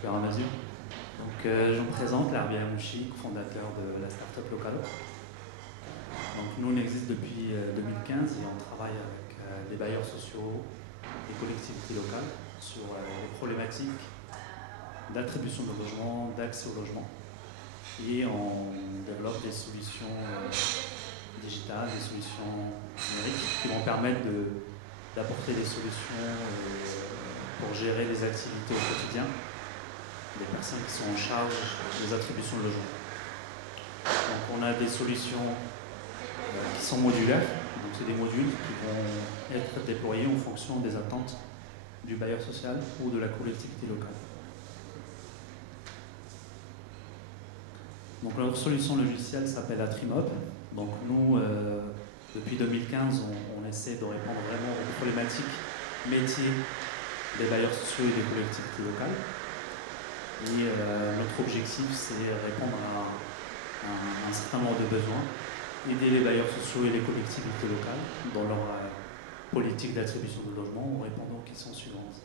fur et à mesure. Donc, je me présente, Larbi Amouchi, fondateur de la startup Localo. Donc, nous, on existe depuis 2015 et on travaille avec des bailleurs sociaux et collectivités locales sur les problématiques d'attribution de logement, d'accès au logement. Et on développe des solutions digitales, des solutions numériques qui vont permettre d'apporter des solutions pour gérer les activités au quotidien des personnes qui sont en charge des attributions de logement. Donc on a des solutions qui sont modulaires, donc c'est des modules qui vont être déployés en fonction des attentes du bailleur social ou de la collectivité locale. Donc notre solution logicielle s'appelle Atrimob. Donc nous, depuis 2015, on essaie de répondre vraiment aux problématiques métiers des bailleurs sociaux et des collectivités locales. Et notre objectif, c'est répondre à un certain nombre de besoins, aider les bailleurs sociaux et les collectivités locales dans leur politique d'attribution de logement en répondant aux questions suivantes.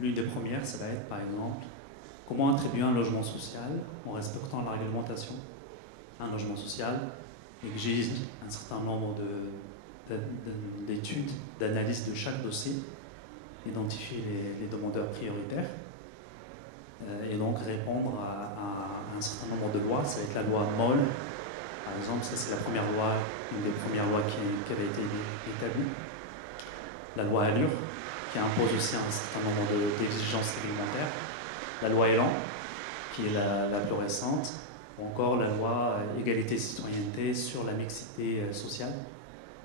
L'une des premières, ça va être par exemple comment attribuer un logement social en respectant la réglementation. Un logement social exige un certain nombre d'études, d'analyses de chaque dossier, identifier les demandeurs prioritaires et donc répondre à un certain nombre de lois. Ça va être la loi MOL, par exemple, ça c'est la première loi, une des premières lois qui avait été établie. La loi Allure, qui impose aussi un certain nombre d'exigences réglementaires. La loi Elan, qui est la plus récente, ou encore la loi Égalité et Citoyenneté sur la mixité sociale.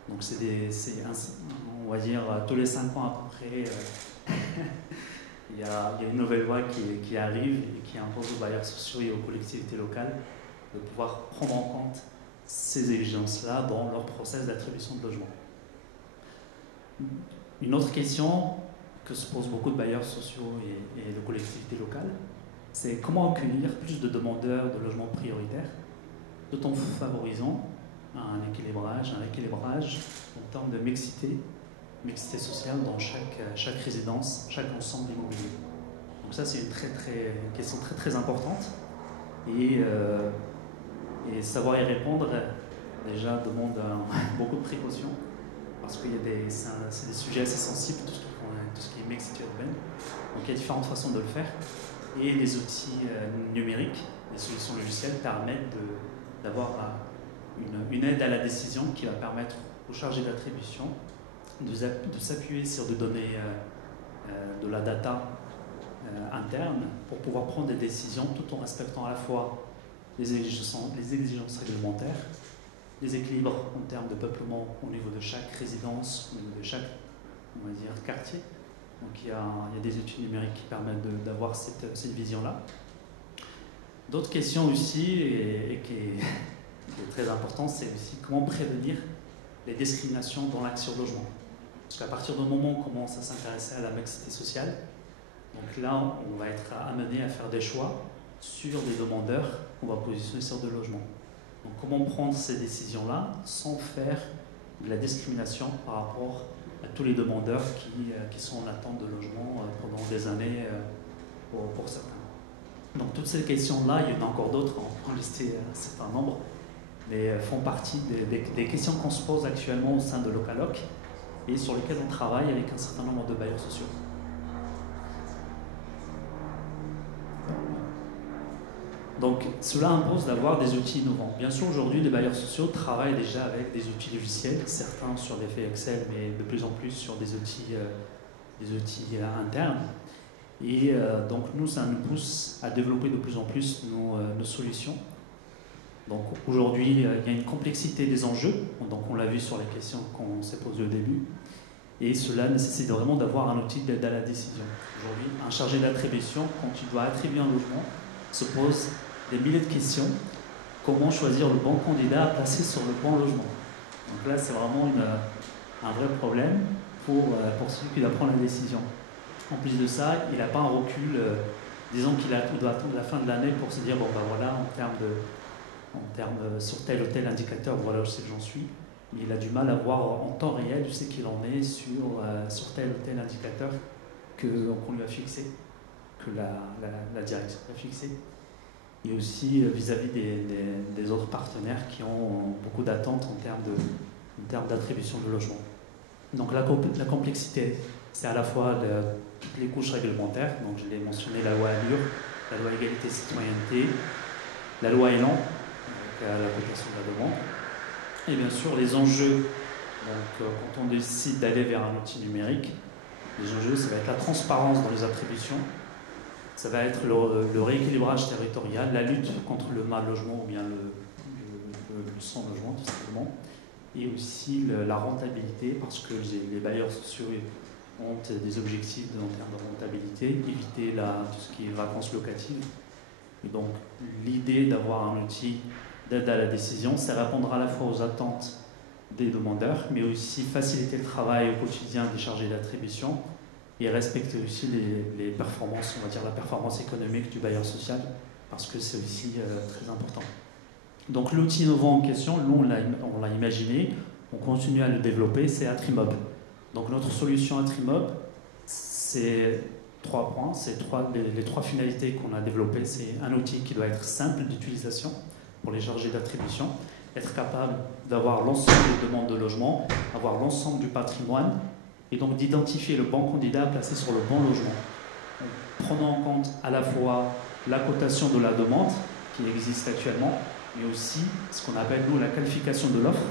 Donc on va dire, tous les 5 ans à peu près, il y a une nouvelle loi qui arrive et qui impose aux bailleurs sociaux et aux collectivités locales de pouvoir prendre en compte ces exigences-là dans leur process d'attribution de logement. Une autre question que se posent beaucoup de bailleurs sociaux et de collectivités locales, c'est comment accueillir plus de demandeurs de logements prioritaires tout en favorisant un équilibrage en termes de mixité sociale dans chaque résidence, chaque ensemble immobilier. Donc ça, c'est une question très importante et savoir y répondre déjà demande beaucoup de précautions parce que c'est des sujets assez sensibles, tout ce qui est mixité urbaine. Donc il y a différentes façons de le faire et les outils numériques, les solutions logicielles permettent d'avoir une aide à la décision qui va permettre aux chargés d'attribution de s'appuyer sur des données de la data interne pour pouvoir prendre des décisions tout en respectant à la fois les exigences réglementaires, les équilibres en termes de peuplement au niveau de chaque résidence, au niveau de chaque, on va dire, quartier. Donc il y a des études numériques qui permettent d'avoir cette vision-là. D'autres questions aussi, et qui est très important, c'est aussi comment prévenir les discriminations dans l'accès au logement. Parce qu'à partir du moment où on commence à s'intéresser à la mixité sociale, donc là, on va être amené à faire des choix sur des demandeurs qu'on va positionner sur des logements. Donc comment prendre ces décisions-là sans faire de la discrimination par rapport à tous les demandeurs qui sont en attente de logement pendant des années pour certains. Donc toutes ces questions-là, il y en a encore d'autres, on peut en lister un certain nombre, mais font partie des questions qu'on se pose actuellement au sein de Localoc et sur lesquelles on travaille avec un certain nombre de bailleurs sociaux. Donc cela impose d'avoir des outils innovants. Bien sûr, aujourd'hui, les bailleurs sociaux travaillent déjà avec des outils logiciels, certains sur des faits Excel, mais de plus en plus sur des outils internes. Et donc nous, ça nous pousse à développer de plus en plus nos solutions. Donc aujourd'hui, il y a une complexité des enjeux, donc on l'a vu sur les questions qu'on s'est posées au début, et cela nécessite vraiment d'avoir un outil d'aide à la décision. Aujourd'hui, un chargé d'attribution, quand tu dois attribuer un logement, se pose des milliers de questions. Comment choisir le bon candidat à placer sur le bon logement? Donc là, c'est vraiment un vrai problème pour celui qui doit prendre la décision. En plus de ça, il n'a pas un recul, disons qu'il doit attendre la fin de l'année pour se dire, bon ben voilà, en termes sur tel ou tel indicateur, voilà où c'est que j'en suis. Mais il a du mal à voir en temps réel, je sais qu'il en est sur tel ou tel indicateur qu'on lui a fixé. que la direction a fixé, et aussi vis-à-vis des autres partenaires qui ont beaucoup d'attentes en termes d'attribution de logement. Donc la complexité, c'est à la fois toutes les couches réglementaires, donc je l'ai mentionné, la loi ALUR, la loi égalité et citoyenneté, la loi Elan, avec la cotation de la demande, et bien sûr les enjeux. Donc quand on décide d'aller vers un outil numérique, les enjeux, ça va être la transparence dans les attributions, ça va être le rééquilibrage territorial, la lutte contre le mal logement ou bien le sans-logement tout simplement, et aussi la rentabilité, parce que les bailleurs sociaux ont des objectifs en termes de rentabilité, éviter tout ce qui est vacances locatives. Et donc l'idée d'avoir un outil d'aide à la décision, c'est répondre à la fois aux attentes des demandeurs, mais aussi faciliter le travail au quotidien des chargés d'attribution et respecter aussi les performances, on va dire la performance économique du bailleur social, parce que c'est aussi très important. Donc l'outil innovant en question, nous on l'a imaginé, on continue à le développer, c'est Atrimob. Donc notre solution Atrimob, c'est 3 points, c'est les 3 finalités qu'on a développées. C'est un outil qui doit être simple d'utilisation pour les chargés d'attribution, être capable d'avoir l'ensemble des demandes de logement, avoir l'ensemble du patrimoine, et donc d'identifier le bon candidat placé sur le bon logement, en prenant en compte à la fois la cotation de la demande qui existe actuellement, mais aussi ce qu'on appelle nous la qualification de l'offre,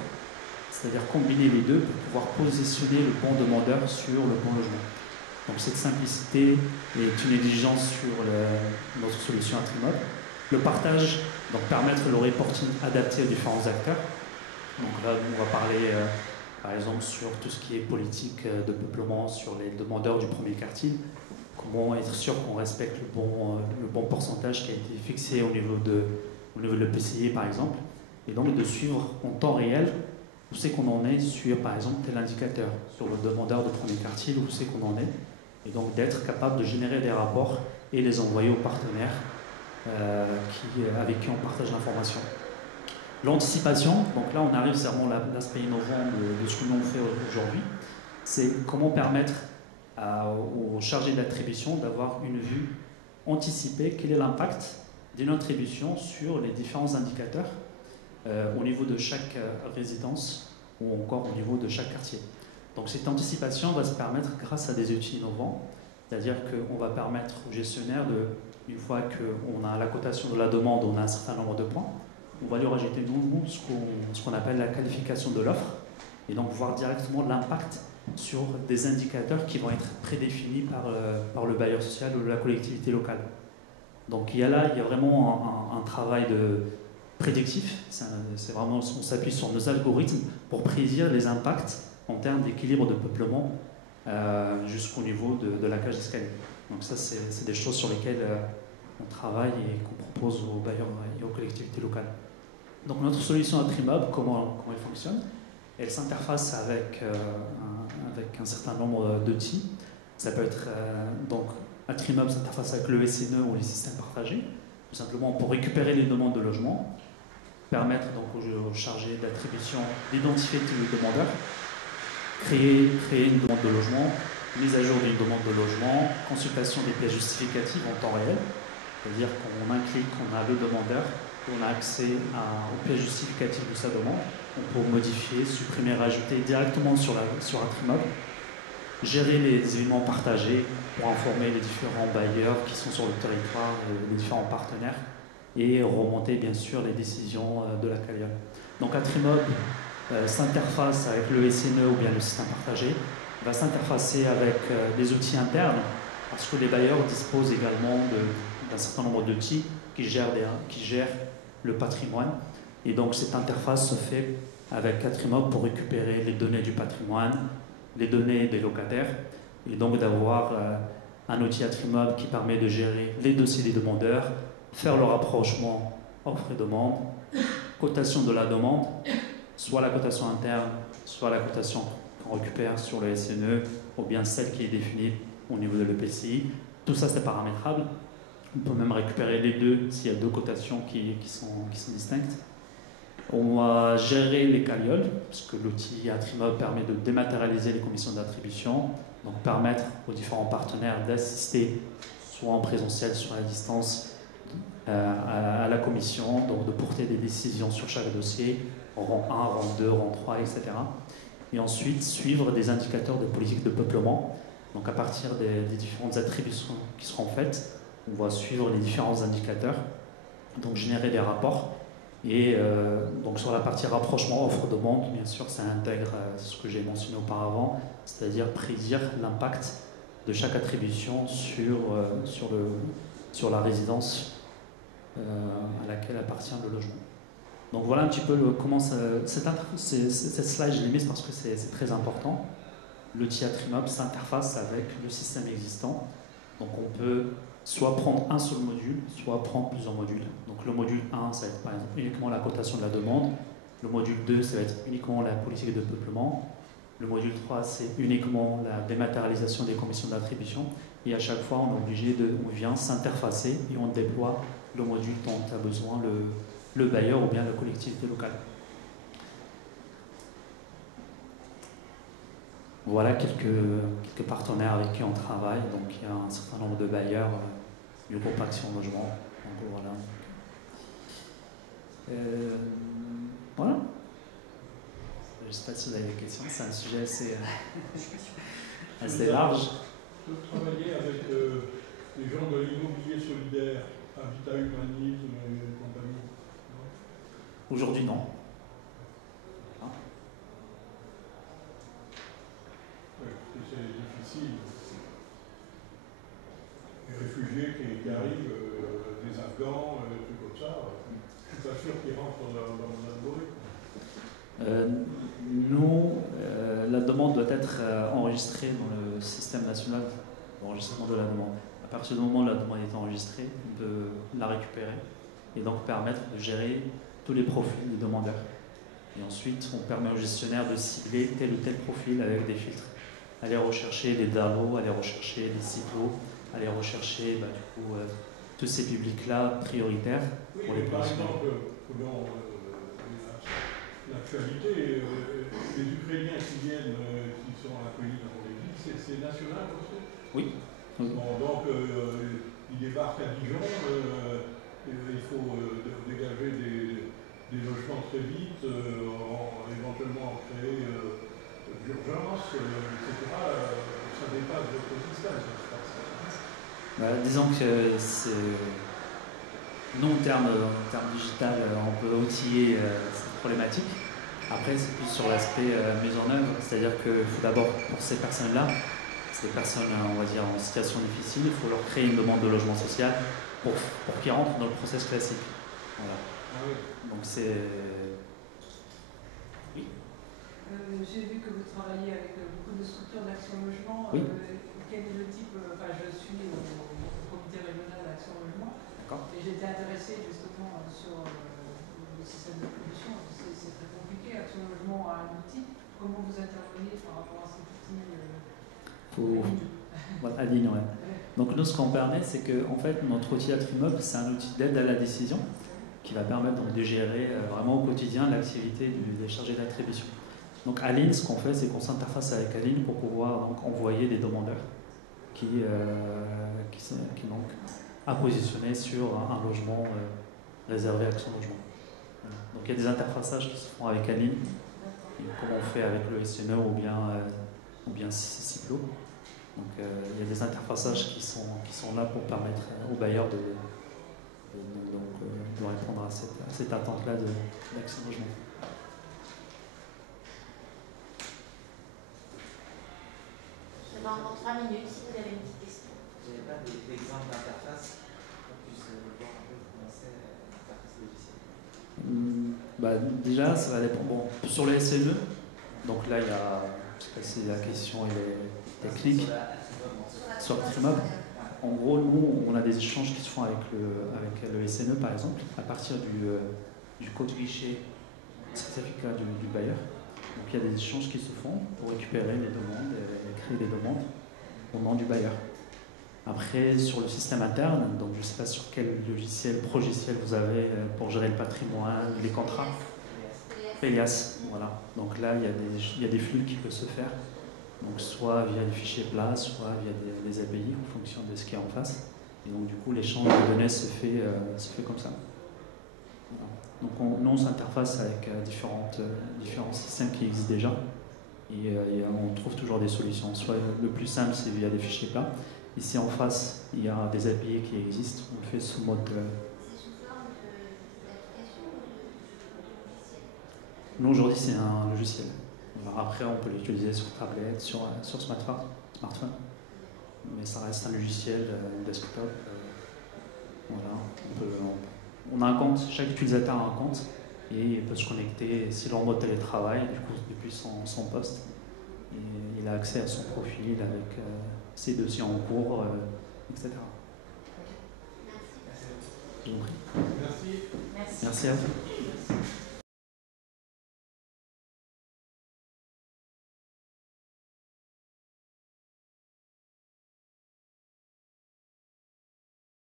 c'est-à-dire combiner les deux pour pouvoir positionner le bon demandeur sur le bon logement. Donc cette simplicité est une exigence sur notre solution Atrimob. Le partage, donc permettre le reporting adapté aux différents acteurs. Donc là, on va parler par exemple sur tout ce qui est politique de peuplement, sur les demandeurs du premier quartile, comment être sûr qu'on respecte le bon pourcentage qui a été fixé au niveau de l'EPCI par exemple, et donc de suivre en temps réel où c'est qu'on en est sur par exemple tel indicateur, sur le demandeur de premier quartile, où c'est qu'on en est, et donc d'être capable de générer des rapports et les envoyer aux partenaires avec qui on partage l'information. L'anticipation, donc là on arrive, c'est vraiment l'aspect innovant de ce que nous on fait aujourd'hui, c'est comment permettre aux chargés d'attribution d'avoir une vue anticipée, quel est l'impact d'une attribution sur les différents indicateurs au niveau de chaque résidence ou encore au niveau de chaque quartier. Donc cette anticipation va se permettre grâce à des outils innovants, c'est-à-dire qu'on va permettre aux gestionnaires, une fois qu'on a la cotation de la demande, on a un certain nombre de points, on va lui rajouter nous ce qu'on appelle la qualification de l'offre, et donc voir directement l'impact sur des indicateurs qui vont être prédéfinis par le bailleur social ou la collectivité locale. Donc il y a vraiment un travail prédictif, c'est vraiment, on s'appuie sur nos algorithmes pour prédire les impacts en termes d'équilibre de peuplement jusqu'au niveau de la cage d'escalier. Donc ça, c'est des choses sur lesquelles on travaille et qu'on propose aux bailleurs et aux collectivités locales. Donc notre solution Atrimob, comment elle fonctionne? Elle s'interface avec un certain nombre d'outils. Ça peut être donc Atrimob s'interface avec le SNE ou les systèmes partagés, tout simplement pour récupérer les demandes de logement, permettre donc aux chargés d'attribution d'identifier tous les demandeurs, créer une demande de logement, mise à jour d'une demande de logement, consultation des pièces justificatives en temps réel, c'est-à-dire qu'on a un clic, on a le demandeur, on a accès aux pièces justificatives de sa demande, on peut modifier, supprimer, rajouter directement sur Atrimob, gérer les événements partagés pour informer les différents bailleurs qui sont sur le territoire, les différents partenaires, et remonter bien sûr les décisions de la CALIOL. Donc Atrimob s'interface avec le SNE ou bien le système partagé, va s'interfacer avec des outils internes, parce que les bailleurs disposent également d'un certain nombre d'outils qui gèrent le patrimoine, et donc cette interface se fait avec Atrimob pour récupérer les données du patrimoine, les données des locataires, et donc d'avoir un outil Atrimob qui permet de gérer les dossiers des demandeurs, faire le rapprochement offre et demande, cotation de la demande, soit la cotation interne, soit la cotation qu'on récupère sur le SNE, ou bien celle qui est définie au niveau de l'EPCI. Tout ça, c'est paramétrable. On peut même récupérer les deux s'il y a deux cotations qui sont distinctes. On va gérer les CALIOL, puisque l'outil Atrimob permet de dématérialiser les commissions d'attribution, donc permettre aux différents partenaires d'assister soit en présentiel, soit à distance, à la commission, donc de porter des décisions sur chaque dossier, rang 1, rang 2, rang 3, etc. Et ensuite, suivre des indicateurs de politique de peuplement. Donc à partir des différentes attributions qui seront faites, on va suivre les différents indicateurs, donc générer des rapports. Et donc sur la partie rapprochement offre-demande, bien sûr, ça intègre ce que j'ai mentionné auparavant, c'est-à-dire prédire l'impact de chaque attribution sur la résidence à laquelle appartient le logement. Donc voilà un petit peu comment cette slide, je l'ai mise parce que c'est très important. L'outil Atrimob s'interface avec le système existant. Donc on peut soit prendre un seul module, soit prendre plusieurs modules. Donc le module 1, ça va être par exemple uniquement la cotation de la demande. Le module 2, ça va être uniquement la politique de peuplement. Le module 3, c'est uniquement la dématérialisation des commissions d'attribution. Et à chaque fois, on vient s'interfacer et on déploie le module dont a besoin le bailleur ou bien la collectivité locale. Voilà quelques partenaires avec qui on travaille. Donc il y a un certain nombre de bailleurs du groupe Action Logement. Donc voilà. Voilà. Je ne sais pas si vous avez des questions. C'est un sujet assez large. Vous travaillez avec les gens de l'immobilier solidaire, Habitat Humanisme et compagnie? Aujourd'hui, non. C'est difficile. Les réfugiés qui arrivent, des Afghans, des trucs comme ça, je ne suis pas sûr qu'ils rentrent dans mon algorithme. Nous, la demande doit être enregistrée dans le système national d'enregistrement de la demande. À partir du moment où la demande est enregistrée, on peut la récupérer et donc permettre de gérer tous les profils des demandeurs. Et ensuite, on permet au gestionnaire de cibler tel ou tel profil avec des filtres. Aller rechercher les DALO, aller rechercher les cyclos, aller rechercher tous ces publics-là prioritaires pour les par exemple, dans l'actualité, les Ukrainiens qui viennent, qui sont accueillis dans les villes, c'est national aussi? Oui. Bon, donc, ils débarquent à Dijon, il faut dégager des logements très vite, éventuellement créer d'urgence, etc. Ça dépasse votre système, ça se passe. Disons que nous, en termes digital, on peut outiller cette problématique. Après, c'est plus sur l'aspect mise en œuvre, c'est-à-dire qu'il faut d'abord, pour ces personnes-là, ces personnes, on va dire, en situation difficile, il faut leur créer une demande de logement social pour qu'ils rentrent dans le process classique. Voilà. Ah oui. Donc c'est... Oui. J'ai vu que vous travaillez avec beaucoup de structures d'Action Logement. Oui. Quel est le type... je suis au comité régional d'Action Logement. D'accord. Et j'étais intéressée justement sur le système de production. C'est très compliqué. Action Logement a un outil. Comment vous intervenez par rapport à cet outil Aline, ouais. Donc nous, ce qu'on permet, c'est que en fait, notre outil Atrimob, c'est un outil d'aide à la décision qui va permettre donc, de gérer vraiment au quotidien l'activité des chargés d'attribution. Donc Aline, ce qu'on fait, c'est qu'on s'interface avec Aline pour pouvoir donc, envoyer des demandeurs qui donc à positionner sur un logement réservé à Action Logement. Voilà. Donc il y a des interfaçages qui se font avec Aline, comme on fait avec le SNE ou bien Ciplo. Donc il y a des interfaçages qui sont là pour permettre aux bailleurs de répondre à cette attente-là d'Action Logement. Je vais encore 3 minutes si vous avez une petite question. Vous n'avez pas d'exemple d'interface pour qu'on puisse voir un peu comment c'est l'interface logicielle? Déjà, ça va dépendre. Bon, sur le SNE, donc là, il y a, je ne sais pas si la question est technique. Sur Atrimob, en gros, nous, on a des échanges qui se font avec le SNE, par exemple, à partir du code guichet certificat du bailleur. Donc il y a des échanges qui se font pour récupérer les demandes et créer des demandes au nom du bailleur. Après, sur le système interne, donc je ne sais pas sur quel progiciel vous avez pour gérer le patrimoine, les contrats. Elias, voilà. Donc là, il y a des flux qui peuvent se faire. Donc soit via des fichiers plats, soit via des API en fonction de ce qui est en face. Et donc du coup, l'échange de données se fait comme ça. Voilà. Donc nous, on s'interface avec différents systèmes qui existent déjà. Et on trouve toujours des solutions. Soit le plus simple, c'est via des fichiers plats. Ici en face, il y a des API qui existent. On le fait sous mode. C'est sous forme d'application ou de logiciel? Nous, aujourd'hui, c'est un logiciel. Alors après, on peut l'utiliser sur tablette, sur smartphone. Mais ça reste un logiciel desktop. Voilà. On a un compte, chaque utilisateur a un compte. Et il peut se connecter, s'il est en mode télétravail, du coup, depuis son poste. Et il a accès à son profil avec ses dossiers en cours, etc. Merci. Je vous en prie. Merci. Merci. Merci à vous.